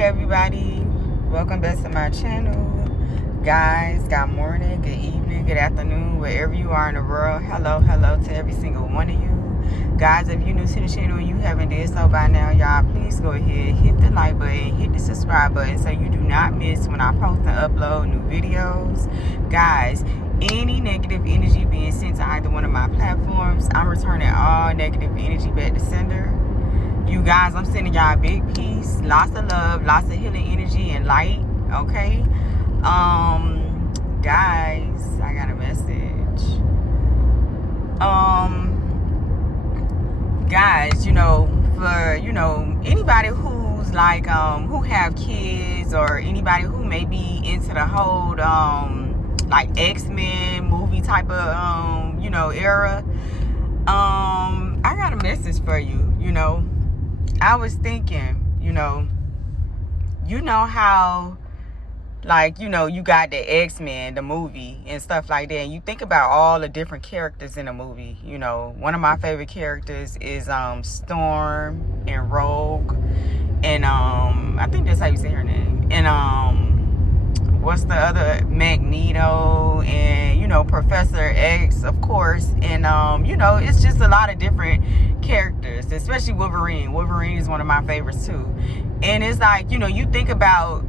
everybody, welcome back to my channel. Guys, good morning, good evening, good afternoon, wherever you are in the world. Hello to every single one of you. Guys, if you're new to the channel and you haven't did so by now, y'all, please go ahead, hit the like button, hit the subscribe button so you do not miss when I post and upload new videos. Guys, any negative energy being sent to either one of my platforms, I'm returning all negative energy back to sender. You guys, I'm sending y'all big peace, lots of love, lots of healing energy and light, okay? Guys, I got a message. Guys, for, anybody who's like, who have kids or anybody who may be into the whole, like X-Men movie type of, era, I got a message for you, I was thinking, how, like, you got the X-Men, the movie and stuff like that. And you think about all the different characters in the movie. One of my favorite characters is Storm and Rogue. And I think that's how you say her name. And what's the other? Magneto and, Professor X, of course. And, it's just a lot of different characters, especially Wolverine. Wolverine is one of my favorites too. And it's like, you think about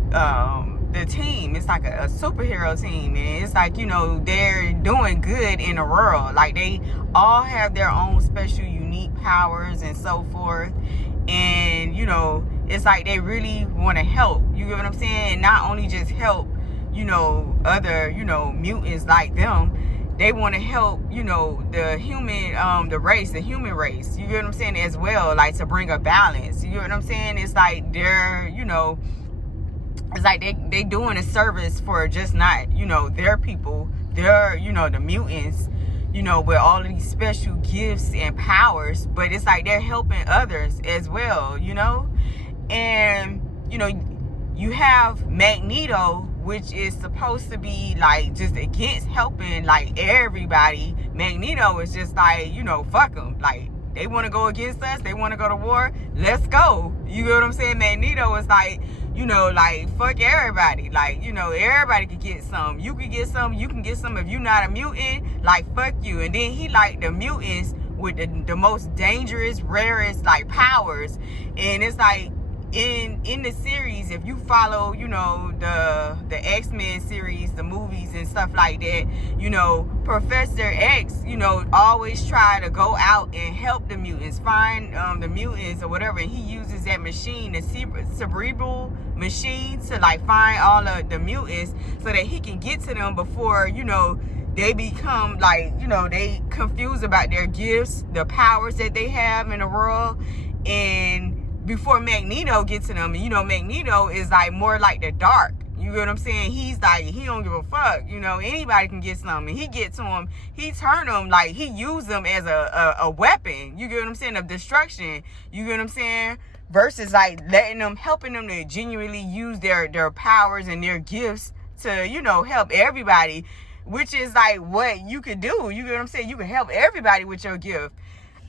the team. It's like a superhero team, and it's like, they're doing good in the world. Like, they all have their own special unique powers and so forth. And it's like they really want to help, you get what I'm saying? And not only just help other mutants like them, they want to help, the human, the human race, you get what I'm saying, as well, like to bring a balance, you get what I'm saying? It's like they're, it's like they doing a service for just not, their people, they're, the mutants, with all of these special gifts and powers, but it's like they're helping others as well, and, you have Magneto, which is supposed to be like just against helping like everybody. Magneto is just like, fuck them. Like, they want to go against us, they want to go to war, let's go. You get what I'm saying? Magneto is like, like, fuck everybody. Like, everybody could get some. You could get some, you can get some. If you're not a mutant, like, fuck you. And then he like the mutants with the most dangerous, rarest, like, powers. And it's like, in the series, if you follow, the X-Men series, the movies and stuff like that, Professor X, always try to go out and help the mutants, find the mutants or whatever. And he uses that machine, the cerebral machine, to like find all of the mutants so that he can get to them before, they become like, they confused about their gifts, the powers that they have in the world. And before Magneto gets to them, and Magneto is like more like the dark. You get what I'm saying? He's like, he don't give a fuck. Anybody can get something. He get to him, he turn them, like, he use them as a weapon. You get what I'm saying? Of destruction. You get what I'm saying? Versus like helping them to genuinely use their powers and their gifts to, help everybody, which is like what you could do. You get what I'm saying? You can help everybody with your gift.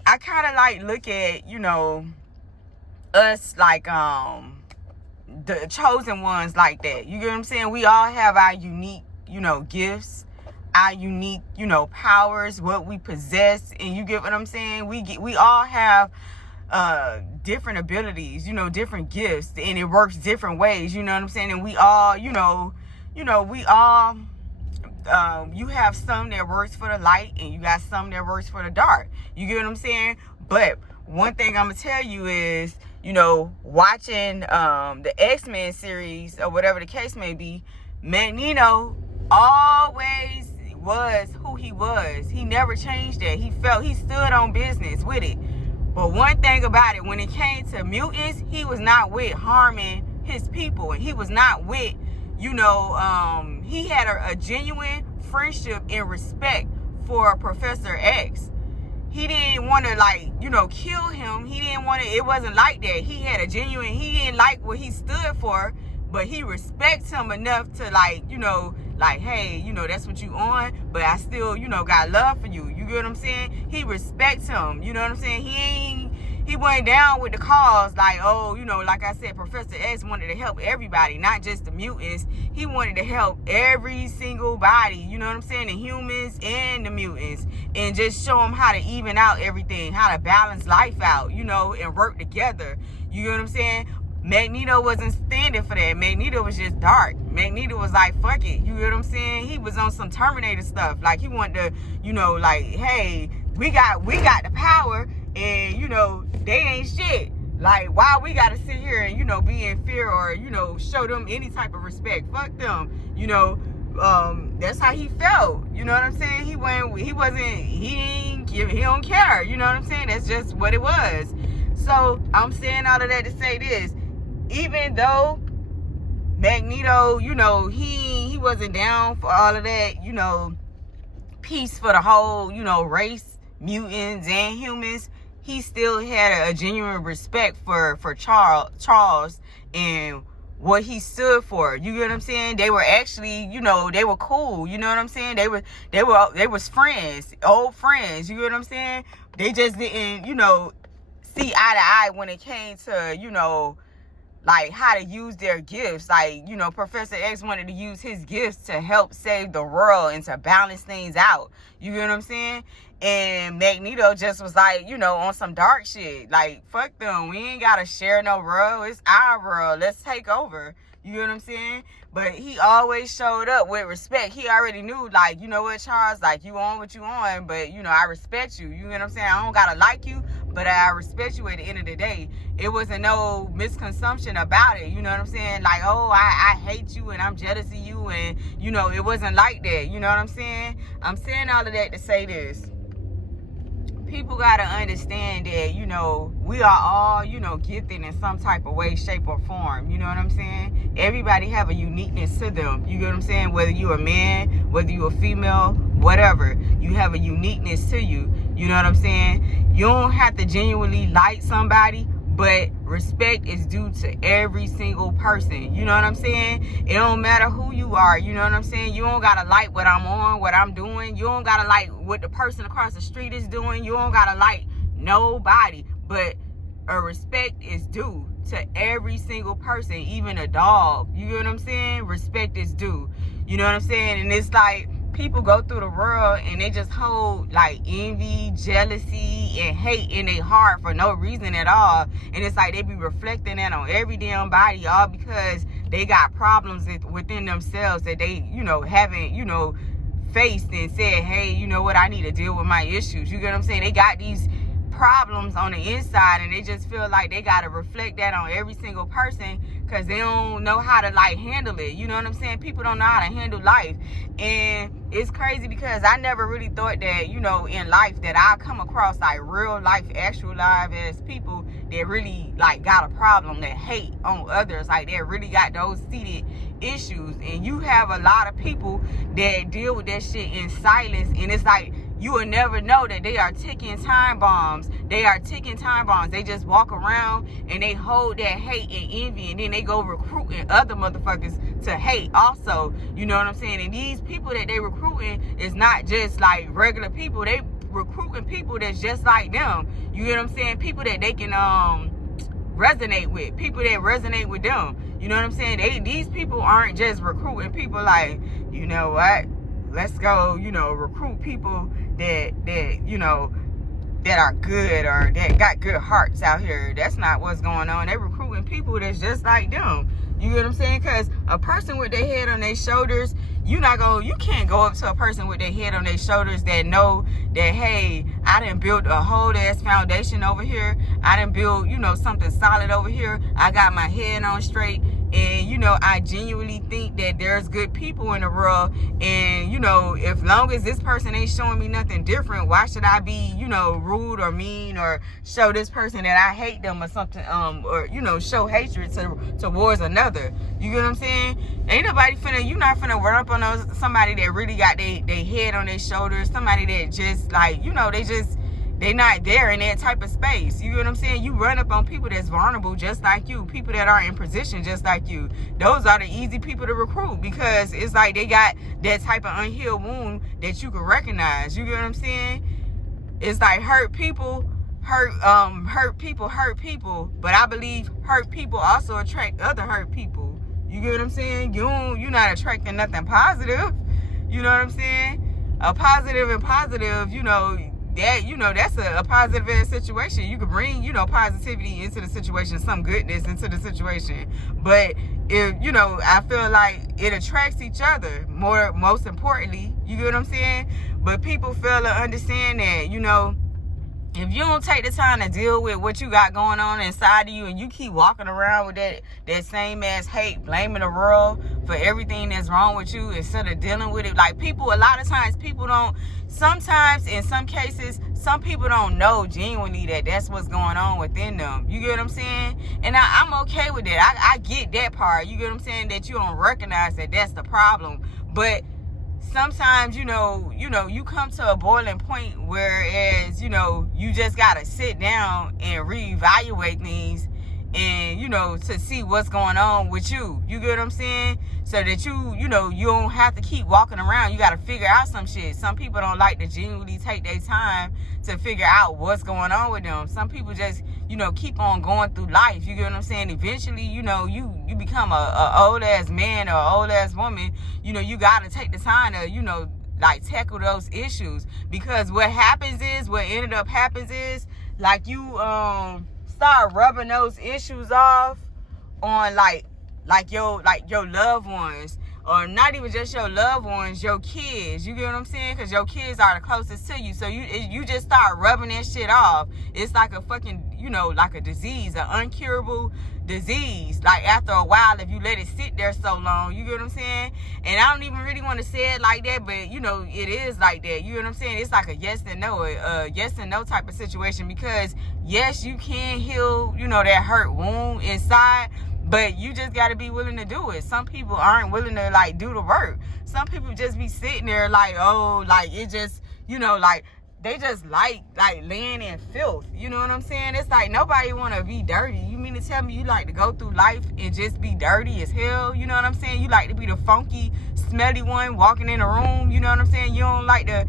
I kind of like look at, us like the chosen ones like that. You get what I'm saying? We all have our unique, gifts, our unique, powers, what we possess, and you get what I'm saying? We all have different abilities, different gifts, and it works different ways, you know what I'm saying? And we all, we all you have some that works for the light, and you got some that works for the dark. You get what I'm saying? But one thing I'm gonna tell you is, watching the X-Men series or whatever the case may be, Magneto always was who he was. He never changed that. He stood on business with it. But one thing about it, when it came to mutants, he was not with harming his people, and he was not with, he had a genuine friendship and respect for Professor X. He didn't want to, like, kill him. He didn't want to, it wasn't like that. He had he didn't like what he stood for, but he respects him enough to, like, like, hey, that's what you on, but I still, got love for you. You get what I'm saying? He respects him. You know what I'm saying? He he went down with the cause, like, oh, you know, like I said, Professor X wanted to help everybody, not just the mutants. He wanted to help every single body, you know what I'm saying, the humans and the mutants, and just show them how to even out everything, how to balance life out, you know, and work together. You know what I'm saying? Magneto wasn't standing for that. Magneto was just dark. Magneto was like, fuck it. You know what I'm saying? He was on some Terminator stuff. Like, he wanted to, you know, like, hey, we got the power, and, you know, they ain't shit. Like, why we gotta sit here and, you know, be in fear or, you know, show them any type of respect? Fuck them. You know, that's how he felt. You know what I'm saying? He don't care. You know what I'm saying? That's just what it was. So I'm saying all of that to say this. Even though Magneto, you know, he wasn't down for all of that, you know, peace for the whole, you know, race, mutants and humans, he still had a genuine respect for Charles and what he stood for. You get what I'm saying? They were actually, you know, they were cool. You know what I'm saying? They was friends, old friends. You get what I'm saying? They just didn't, you know, see eye to eye when it came to, you know, like how to use their gifts. Like, you know, Professor X wanted to use his gifts to help save the world and to balance things out. You get what I'm saying? And Magneto just was like, you know, on some dark shit. Like, fuck them. We ain't got to share no world. It's our world. Let's take over. You know what I'm saying? But he always showed up with respect. He already knew, like, you know what, Charles? Like, you on what you on, but, you know, I respect you. You know what I'm saying? I don't got to like you, but I respect you at the end of the day. It wasn't no misconception about it. You know what I'm saying? Like, oh, I hate you and I'm jealous of you. And, you know, it wasn't like that. You know what I'm saying? I'm saying all of that to say this. People got to understand that, you know, we are all, you know, gifted in some type of way, shape, or form. You know what I'm saying? Everybody have a uniqueness to them. You know what I'm saying? Whether you're a man, whether you're a female, whatever, you have a uniqueness to you. You know what I'm saying? You don't have to genuinely like somebody, but respect is due to every single person. You know what I'm saying? It don't matter who you are. You know what I'm saying? You don't got to like what I'm on, what I'm doing. You don't got to like what the person across the street is doing. You don't got to like nobody. But a respect is due to every single person, even a dog. You know what I'm saying? Respect is due. You know what I'm saying? And it's like, people go through the world and they just hold like envy, jealousy, and hate in their heart for no reason at all. And it's like they be reflecting that on every damn body, all because they got problems within themselves that they, you know, haven't, you know, faced and said, hey, you know what, I need to deal with my issues. You get what I'm saying? They got these problems on the inside and they just feel like they got to reflect that on every single person because they don't know how to like handle it. You know what I'm saying? People don't know how to handle life. And it's crazy because I never really thought that, you know, in life that I come across like real life, actual life as people that really like got a problem, that hate on others, like that really got those seated issues. And you have a lot of people that deal with that shit in silence, and it's like you will never know that they are ticking time bombs. They are ticking time bombs. They just walk around and they hold that hate and envy, and then they go recruiting other motherfuckers to hate also. You know what I'm saying? And these people that they recruiting is not just like regular people. They recruiting people that's just like them. You get what I'm saying? People that they can resonate with. People that resonate with them. You know what I'm saying? These people aren't just recruiting people like, you know what? Let's go, you know, recruit people that you know, that are good or that got good hearts out here. That's not what's going on. They're recruiting people that's just like them. You get what I'm saying? Because a person with their head on their shoulders, you can't go up to a person with their head on their shoulders that know that, hey, I done built a whole ass foundation over here. I done built, you know, something solid over here. I got my head on straight. And, you know, I genuinely think that there's good people in the world. And, you know, if long as this person ain't showing me nothing different, why should I be, you know, rude or mean or show this person that I hate them or something, or, you know, show hatred towards another. You get what I'm saying? Ain't nobody you not finna run up on somebody that really got they head on their shoulders, somebody that just like, you know, they not there in that type of space. You know what I'm saying? You run up on people that's vulnerable just like you, people that are in position just like you. Those are the easy people to recruit because it's like they got that type of unhealed wound that you can recognize. You get what I'm saying? It's like hurt people hurt people, but I believe hurt people also attract other hurt people. You get what I'm saying? You're not attracting nothing positive. You know what I'm saying? A positive and positive, that's a positive situation. You can bring, positivity into the situation, some goodness into the situation. But if, I feel like it attracts each other most importantly. You get what I'm saying? But people fail to understand that, if you don't take the time to deal with what you got going on inside of you, and you keep walking around with that same ass hate, blaming the world for everything that's wrong with you instead of dealing with it. Like a lot of times people don't, sometimes in some cases, some people don't know genuinely that that's what's going on within them. You get what I'm saying? And I'm okay with that. I get that part. You get what I'm saying? That you don't recognize that that's the problem. But sometimes, you come to a boiling point, whereas, you just got to sit down and reevaluate things and, to see what's going on with you. You get what I'm saying? So that you don't have to keep walking around. You got to figure out some shit. Some people don't like to genuinely take their time to figure out what's going on with them. Some people just, keep on going through life. You get what I'm saying? Eventually, you become a old ass man or old ass woman. You got to take the time to, tackle those issues. Because what ended up happens is, like, you start rubbing those issues off on your loved ones, or not even just your loved ones, your kids. You get what I'm saying? Because your kids are the closest to you. So you just start rubbing that shit off. It's like a fucking, like a disease, an uncurable disease. Like, after a while, if you let it sit there so long, you get what I'm saying? And I don't even really want to say it like that, but it is like that. You get what I'm saying? It's like a yes and no, yes and no type of situation. Because yes, you can heal, that hurt wound inside, but you just got to be willing to do it. Some people aren't willing to, do the work. Some people just be sitting there it just, they just like laying in filth. You know what I'm saying? It's like nobody want to be dirty. You mean to tell me you like to go through life and just be dirty as hell? You know what I'm saying? You like to be the funky, smelly one walking in the room. You know what I'm saying? You don't like to,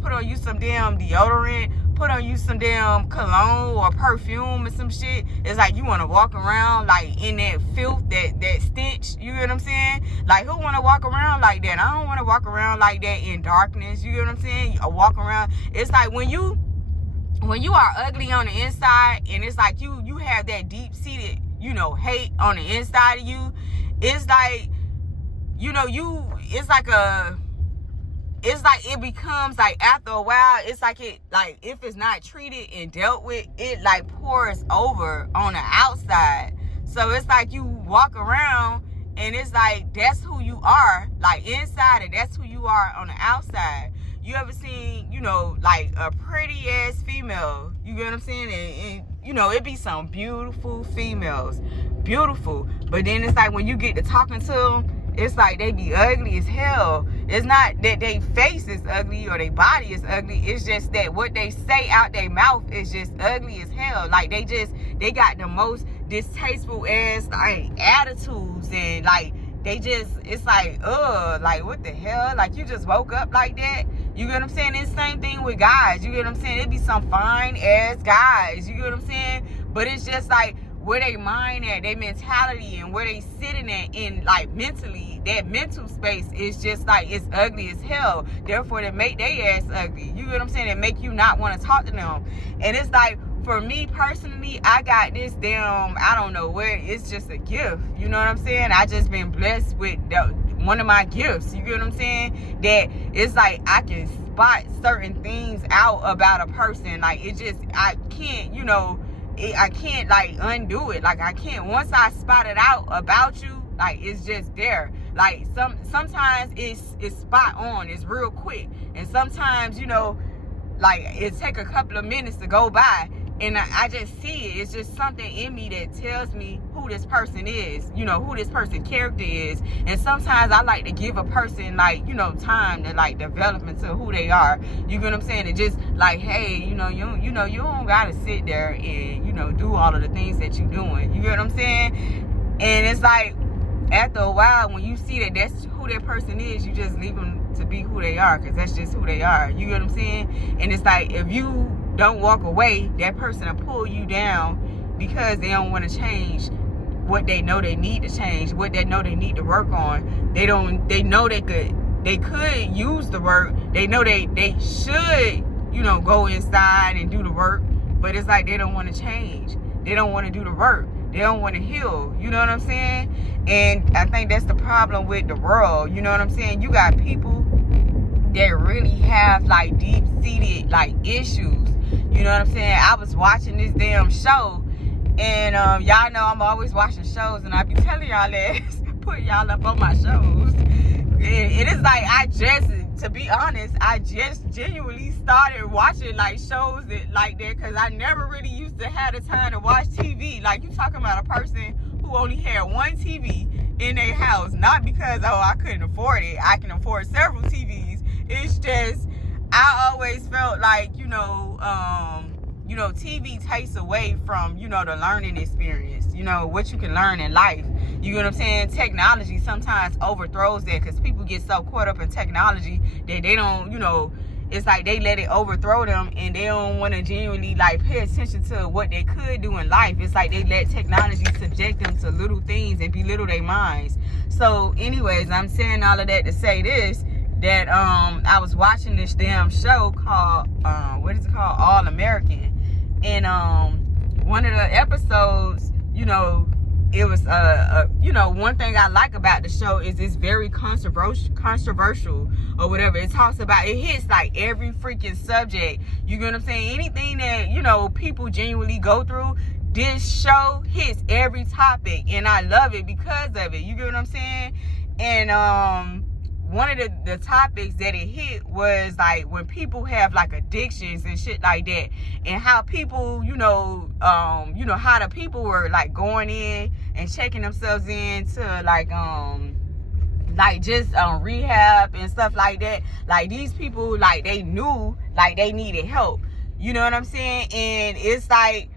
put on you some damn deodorant, put on you some damn cologne or perfume or some shit. It's like you want to walk around in that filth, that stench. You get what I'm saying? Like, who want to walk around like that? I don't want to walk around like that in darkness. You get what I'm saying? I walk around. It's like when you are ugly on the inside, and it's like you have that deep-seated, hate on the inside of you. It's like, it's like it becomes after a while, it's like if it's not treated and dealt with, it pours over on the outside. So it's like you walk around and it's like that's who you are, inside, and that's who you are on the outside. You ever seen, a pretty ass female? You get what I'm saying? And it be some beautiful females, beautiful. But then it's like when you get to talking to them, it's like they be ugly as hell. It's not that they face is ugly or their body is ugly. It's just that what they say out their mouth is just ugly as hell. Like, they got the most distasteful ass attitudes, and it's like what the hell? Like, you just woke up like that? You get what I'm saying? It's the same thing with guys. You get what I'm saying? It be some fine ass guys. You get what I'm saying? But it's just like where they mind at, their mentality, and where they sitting at in mentally, that mental space is just it's ugly as hell. Therefore, they make their ass ugly. You get what I'm saying? They make you not want to talk to them. And it's like, for me personally, I got this damn, I don't know where, it's just a gift. You know what I'm saying? I just been blessed with one of my gifts. You get what I'm saying? That it's like I can spot certain things out about a person. I can't, I can't undo it. I can't, once I spot it out about you, it's just there. Sometimes it's spot on, it's real quick. And sometimes, it take a couple of minutes to go by, and I just see it. It's just something in me that tells me who this person is, who this person's character is. And sometimes I like to give a person time to develop into who they are. You get what I'm saying? And just hey, you don't gotta sit there and do all of the things that you're doing. You get what I'm saying? And it's like, after a while, when you see that that's who that person is, you just leave them to be who they are, because that's just who they are. You get what I'm saying? And it's like, if you don't walk away, that person will pull you down because they don't want to change what they know they need to change, what they know they need to work on. They know they could use the work. They know they should, go inside and do the work, but it's like they don't want to change. They don't want to do the work. They don't want to heal. You know what I'm saying? And I think that's the problem with the world. You know what I'm saying? You got people that really have like deep-seated like issues. You know what I'm saying? I was watching this damn show, and y'all know I'm always watching shows, and I be telling y'all that put y'all up on my shows. It is like to be honest, I just genuinely started watching like shows like that because I never really used to have the time to watch TV. Like, you talking about a person who only had one TV in their house, not because I couldn't afford it. I can afford several TVs. It's just I always felt like TV takes away from the learning experience. What you can learn in life. You know what I'm saying? Technology sometimes overthrows that because people get so caught up in technology that they don't, it's like they let it overthrow them and they don't want to genuinely like pay attention to what they could do in life. It's like they let technology subject them to little things and belittle their minds. So anyways, I'm saying all of that to say this, that I was watching this damn show called, All American. And one of the episodes, it was one thing I like about the show is it's very controversial or whatever. It hits like every freaking subject. You get what I'm saying? Anything that people genuinely go through, this show hits every topic, and I love it because of it. You get what I'm saying? And one of the topics that it hit was like when people have like addictions and shit like that, and how people, how the people were like going in and checking themselves into rehab and stuff like that. Like, these people, like, they knew like they needed help. You know what I'm saying? And it's like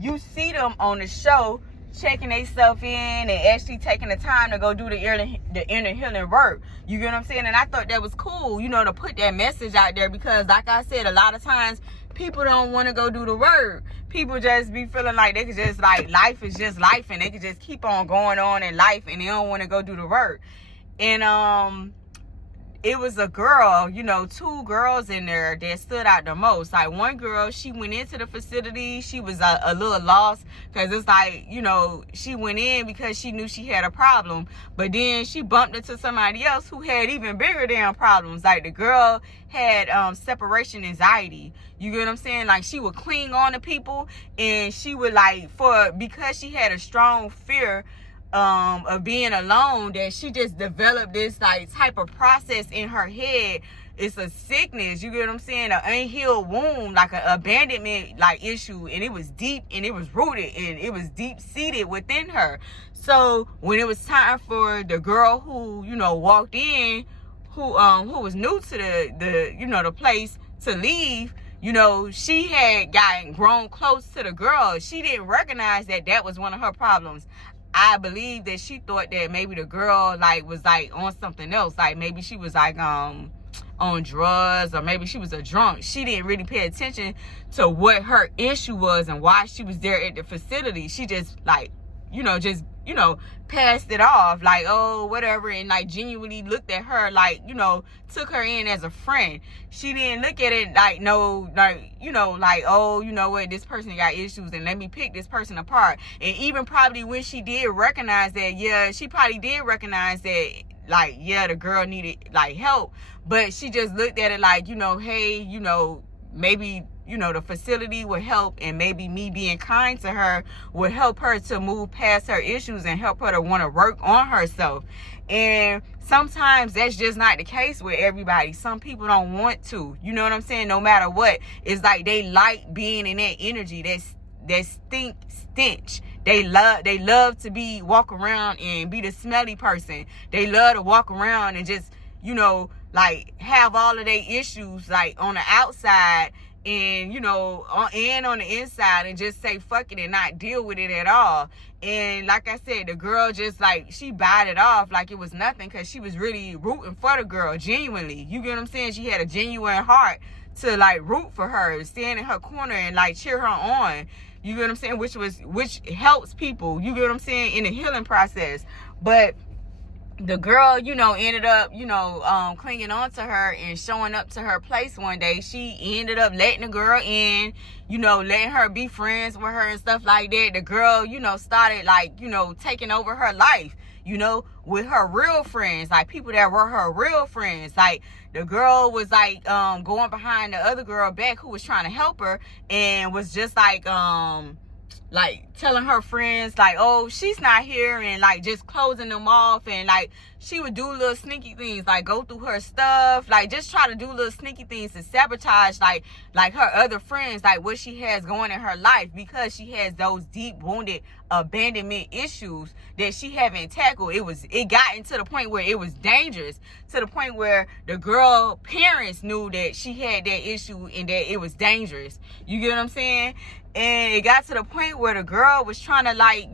you see them on the show checking themselves in and actually taking the time to go do the inner healing work. You get what I'm saying? And I thought that was cool, to put that message out there, because like I said, a lot of times people don't want to go do the work. People just be feeling like they could just, like, life is just life and they could just keep on going on in life and they don't want to go do the work. And it was a girl, two girls in there that stood out the most. Like, one girl, she went into the facility. She was a little lost because it's like, she went in because she knew she had a problem. But then she bumped into somebody else who had even bigger damn problems. Like, the girl had separation anxiety. You get what I'm saying? Like, she would cling on to people, and she would, like, because she had a strong fear of being alone, that she just developed this like type of process in her head. It's a sickness, you get what I'm saying, an unhealed wound, like an abandonment like issue, and it was deep and it was rooted and it was deep seated within her. So when it was time for the girl who walked in, who was new to the place, to leave, she had grown close to the girl. She didn't recognize that was one of her problems. I believe that she thought that maybe the girl was on something else. Like, maybe she was on drugs, or maybe she was a drunk. She didn't really pay attention to what her issue was and why she was there at the facility. She just passed it off like, oh, whatever, and like genuinely looked at her like, took her in as a friend. She didn't look at it like, no, like, oh, what, this person got issues and let me pick this person apart. And even probably when she did recognize that, she probably did recognize that, like, the girl needed like help, but she just looked at it like, hey, maybe the facility would help, and maybe me being kind to her would help her to move past her issues and help her to want to work on herself. And sometimes that's just not the case with everybody. Some people don't want to, you know what I'm saying? No matter what, it's like they like being in that energy, that stench. They love to walk around and be the smelly person. They love to walk around and just, like, have all of their issues like on the outside, and and on the inside, and just say fuck it and not deal with it at all. And like I said, the girl just like, she bite it off like it was nothing, because she was really rooting for the girl genuinely. You get what I'm saying? She had a genuine heart to like root for her, stand in her corner and like cheer her on. You get what I'm saying? Which helps people, you get what I'm saying, in the healing process. But the girl, ended up, clinging on to her and showing up to her place one day. She ended up letting the girl in, letting her be friends with her and stuff like that. The girl, started like, taking over her life, with her real friends, like people that were her real friends. Like the girl was like going behind the other girl back who was trying to help her, and was just like telling her friends like, oh, she's not here, and like just closing them off. And like she would do little sneaky things, like go through her stuff, like just try to do little sneaky things to sabotage like her other friends, like what she has going in her life, because she has those deep wounded abandonment issues that she haven't tackled. It got into the point where it was dangerous, to the point where the girl parents knew that she had that issue and that it was dangerous. You get what I'm saying? And it got to the point where the girl was trying to like,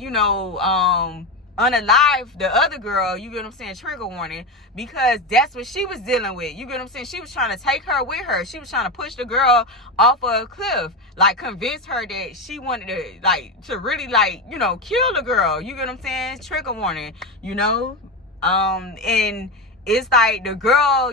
unalive the other girl, you get what I'm saying, trigger warning, because that's what she was dealing with. You get what I'm saying? She was trying to take her with her. She was trying to push the girl off of a cliff, like convince her that she wanted to really kill the girl. You get what I'm saying? Trigger warning, and it's like the girl,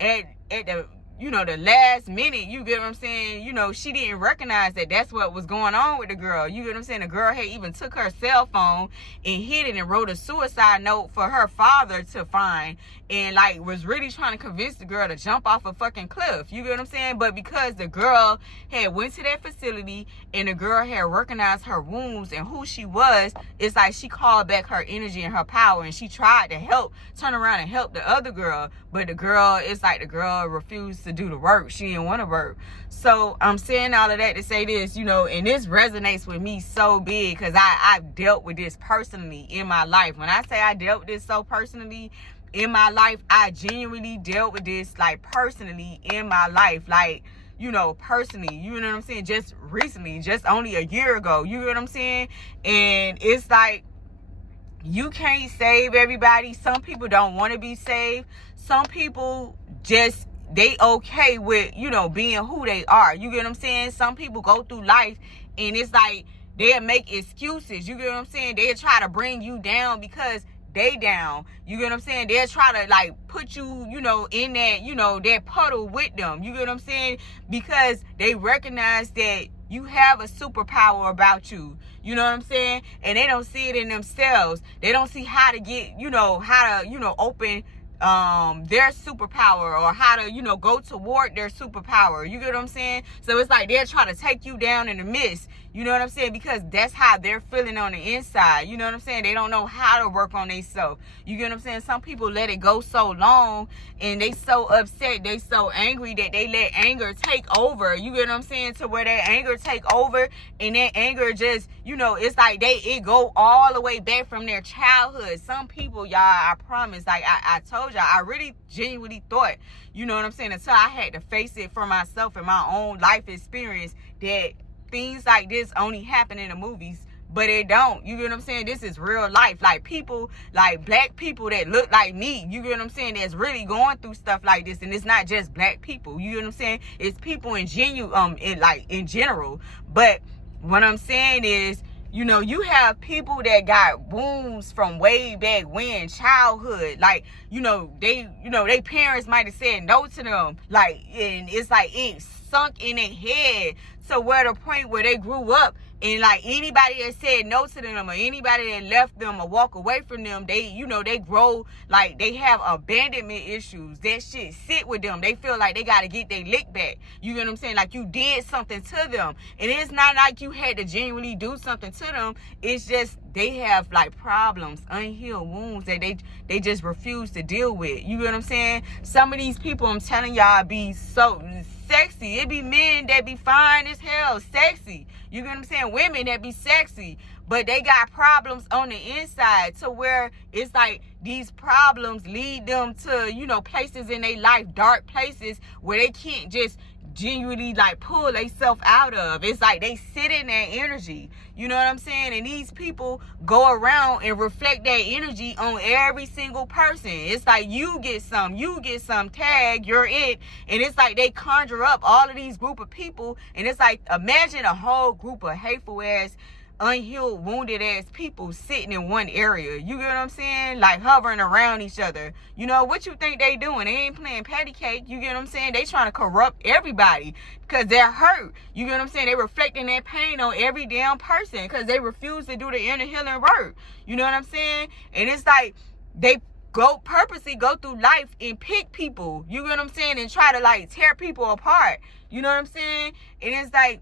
at the the last minute, you get what I'm saying, she didn't recognize that that's what was going on with the girl. You get what I'm saying? The girl had even took her cell phone and hid it and wrote a suicide note for her father to find, and like was really trying to convince the girl to jump off a fucking cliff. You get what I'm saying? But because the girl had went to that facility and the girl had recognized her wounds and who she was, it's like she called back her energy and her power, and she tried to turn around and help the other girl. But the girl, it's like the girl refused to do the work. She didn't want to work. So I'm saying all of that to say this, and this resonates with me so big, because I've dealt with this personally in my life. When I say I dealt with this so personally in my life, I genuinely dealt with this like personally in my life, like personally, you know what I'm saying, just recently, just only a year ago, you know what I'm saying. And it's like, you can't save everybody. Some people don't want to be saved. Some people just, they okay with, being who they are. You get what I'm saying? Some people go through life and it's like they'll make excuses. You get what I'm saying? They'll try to bring you down because they down. You get what I'm saying? They'll try to like put you, in that, that puddle with them. You get what I'm saying? Because they recognize that you have a superpower about you. You know what I'm saying? And they don't see it in themselves. They don't see how to get, open their superpower, or how to, go toward their superpower. You get what I'm saying? So it's like they're trying to take you down in the midst. You know what I'm saying? Because that's how they're feeling on the inside. You know what I'm saying? They don't know how to work on themselves. You get what I'm saying? Some people let it go so long and they so upset, they so angry that they let anger take over. You get what I'm saying? To where that anger take over, and that anger just, it's like it go all the way back from their childhood. Some people, y'all, I promise, like I told y'all, I really genuinely thought, you know what I'm saying, until I had to face it for myself in my own life experience, that things like this only happen in the movies, but it don't. You get what I'm saying? This is real life. Like people, like black people that look like me, you get what I'm saying, that's really going through stuff like this. And it's not just black people, you get what I'm saying? It's people in general. But what I'm saying is, you have people that got wounds from way back when, childhood. Like, they parents might have said no to them. Like, and it's like it sunk in their head to where the point where they grew up, and like anybody that said no to them, or anybody that left them or walk away from them, they grow, like they have abandonment issues. That shit sit with them. They feel like they got to get their lick back. You get what I'm saying? Like you did something to them. And it's not like you had to genuinely do something to them. It's just they have like problems, unhealed wounds that they just refuse to deal with. You get what I'm saying? Some of these people, I'm telling y'all, be so sexy. It be men that be fine as hell, sexy. You get what I'm saying? Women that be sexy, but they got problems on the inside, to where it's like these problems lead them to, you know, places in their life, dark places where they can't just genuinely like pull themselves out of. It's like they sit in that energy, you know what I'm saying? And these people go around and reflect that energy on every single person. It's like you get some, tag, you're it. And it's like they conjure up all of these group of people, and it's like, imagine a whole group of hateful ass, unhealed, wounded ass people sitting in one area. You get what I'm saying? Like hovering around each other. You know, what you think they doing? They ain't playing patty cake. You get what I'm saying? They trying to corrupt everybody because they're hurt. You get what I'm saying? They reflecting their pain on every damn person because they refuse to do the inner healing work. You know what I'm saying? And it's like they purposely go through life and pick people. You get what I'm saying? And try to like tear people apart. You know what I'm saying? And it's like,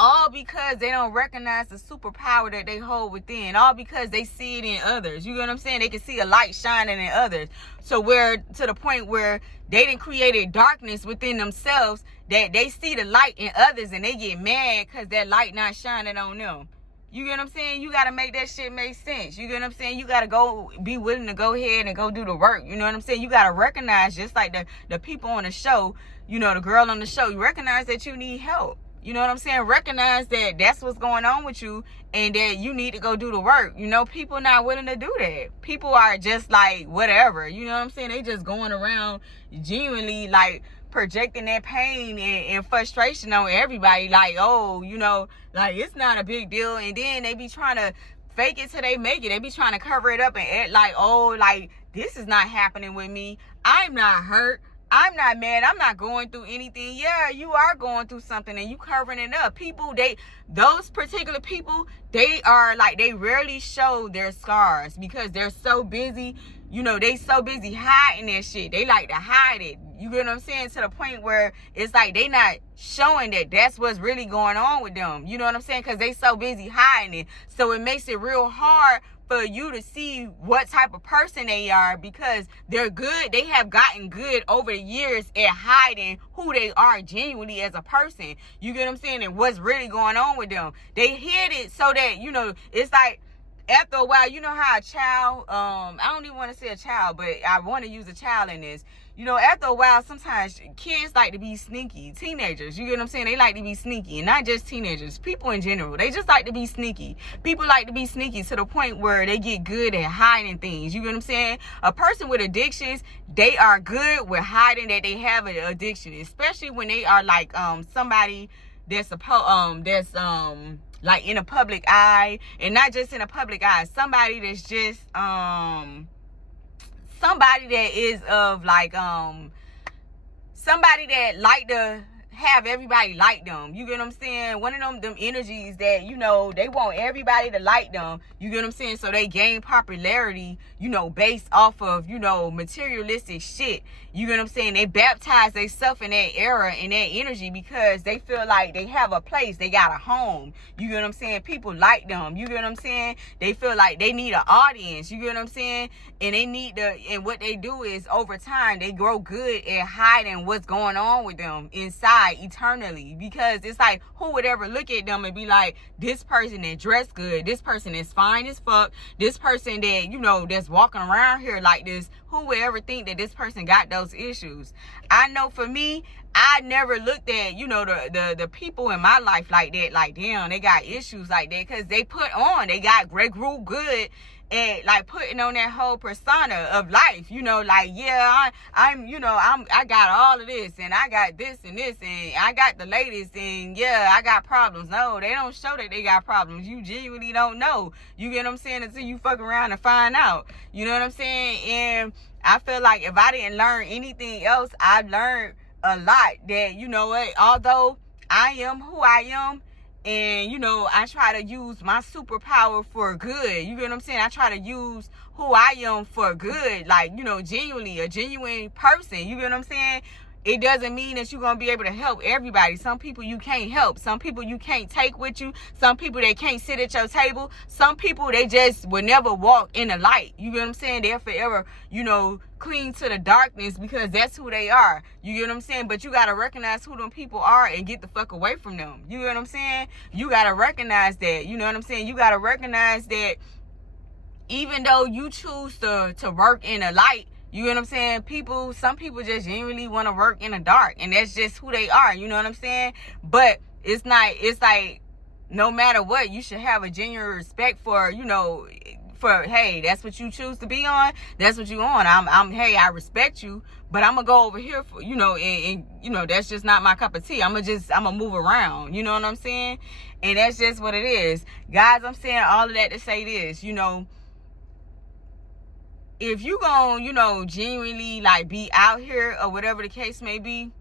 all because they don't recognize the superpower that they hold within. All because they see it in others. You know what I'm saying? They can see a light shining in others. So to the point where they done created darkness within themselves, that they see the light in others and they get mad because that light not shining on them. You get what I'm saying? You got to make that shit make sense. You get what I'm saying? You got to go be willing to go ahead and go do the work. You know what I'm saying? You got to recognize, just like the people on the show, you know, the girl on the show, you recognize that you need help. You know what I'm saying? Recognize that that's what's going on with you and that you need to go do the work. You know, people not willing to do that. People are just like, whatever. You know what I'm saying? They just going around genuinely like projecting that pain and frustration on everybody. Like, oh, you know, like it's not a big deal. And then they be trying to fake it till they make it. They be trying to cover it up and act like, oh, like this is not happening with me. I'm not hurt. I'm not mad. I'm not going through anything. Yeah, you are going through something and you covering it up. People, those particular people, they are like, they rarely show their scars because they're so busy. You know, they so busy hiding that shit. They like to hide it. You get what I'm saying? To the point where it's like they not showing that that's what's really going on with them. You know what I'm saying? Because they so busy hiding it. So it makes it real hard for you to see what type of person they are, because they're good. They have gotten good over the years at hiding who they are genuinely as a person. You get what I'm saying? And what's really going on with them. They hid it so that, you know, it's like after a while, you know how a child, I don't even want to say a child, but I want to use a child in this. You know, after a while, sometimes kids like to be sneaky. Teenagers, you get what I'm saying? They like to be sneaky. And not just teenagers, people in general. They just like to be sneaky. People like to be sneaky to the point where they get good at hiding things. You get what I'm saying? A person with addictions, they are good with hiding that they have an addiction. Especially when they are like somebody that's like in a public eye. And not just in a public eye. Somebody that's just somebody that is of like somebody that like to have everybody like them. You get what I'm saying? One of them energies that, you know, they want everybody to like them. You get what I'm saying? So they gain popularity, you know, based off of, you know, materialistic shit. You get what I'm saying? They baptize themselves in that era, in that energy, because they feel like they have a place. They got a home. You get what I'm saying? People like them. You get what I'm saying? They feel like they need an audience. You get what I'm saying? And they need and what they do is over time, they grow good at hiding what's going on with them inside eternally, because it's like, who would ever look at them and be like, this person that dressed good, this person is fine as fuck, this person that, you know, that's walking around here like this, who would ever think that this person got those issues? I know for me, I never looked at, you know, the people in my life like that, like, damn, they got issues like that, because they grew good and like putting on that whole persona of life, you know, like, yeah, I got all of this and I got this and this and I got the latest and yeah, I got problems. No, they don't show that they got problems. You genuinely don't know. You get what I'm saying? Until you fuck around and find out. You know what I'm saying? And I feel like if I didn't learn anything else, I learned a lot that, you know what, although I am who I am, and, you know, I try to use my superpower for good. You get what I'm saying? I try to use who I am for good. Like, you know, genuinely, a genuine person. You get what I'm saying? It doesn't mean that you're going to be able to help everybody. Some people you can't help. Some people you can't take with you. Some people they can't sit at your table. Some people they just will never walk in the light. You get what I'm saying? They're forever, you know, cling to the darkness because that's who they are. You get what I'm saying? But you got to recognize who them people are and get the fuck away from them. You get what I'm saying? You got to recognize that. You know what I'm saying? You got to recognize that even though you choose to work in the light, you know what I'm saying? Some people just genuinely want to work in the dark, and that's just who they are. You know what I'm saying? But it's like, no matter what, you should have a genuine respect for, hey, that's what you choose to be on. That's what you on. Hey, I respect you, but I'm gonna go over here for, and that's just not my cup of tea. I'm gonna move around. You know what I'm saying? And that's just what it is. Guys, I'm saying all of that to say this, if you gonna, genuinely like be out here or whatever the case may be,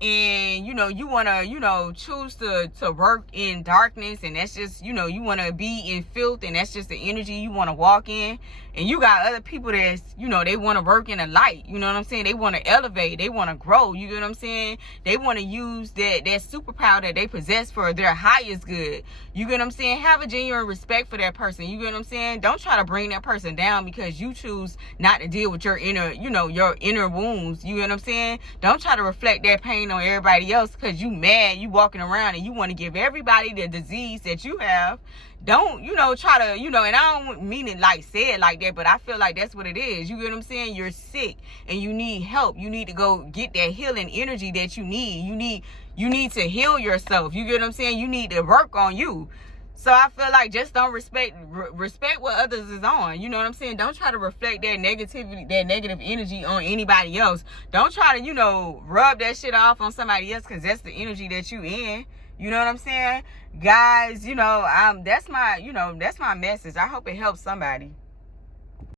and you want to choose to work in darkness, and that's just you want to be in filth, and that's just the energy you want to walk in, and you got other people that's they want to work in the light, you know what I'm saying, they want to elevate, they want to grow, you know what I'm saying, they want to use that superpower that they possess for their highest good, you get what I'm saying. Have a genuine respect for that person, you get what I'm saying. Don't try to bring that person down because you choose not to deal with your inner your inner wounds, you get what I'm saying. Don't try to reflect that pain on everybody else because you mad, you walking around and you want to give everybody the disease that you have. Don't try to and I don't mean it like say it like that, but I feel like that's what it is, you get what I'm saying. You're sick and you need help. You need to go get that healing energy that you need to heal yourself, you get what I'm saying. You need to work on you. So I feel like just don't respect what others is on. You know what I'm saying? Don't try to reflect that negativity, that negative energy on anybody else. Don't try to, rub that shit off on somebody else because that's the energy that you in. You know what I'm saying? Guys, that's my message. I hope it helps somebody.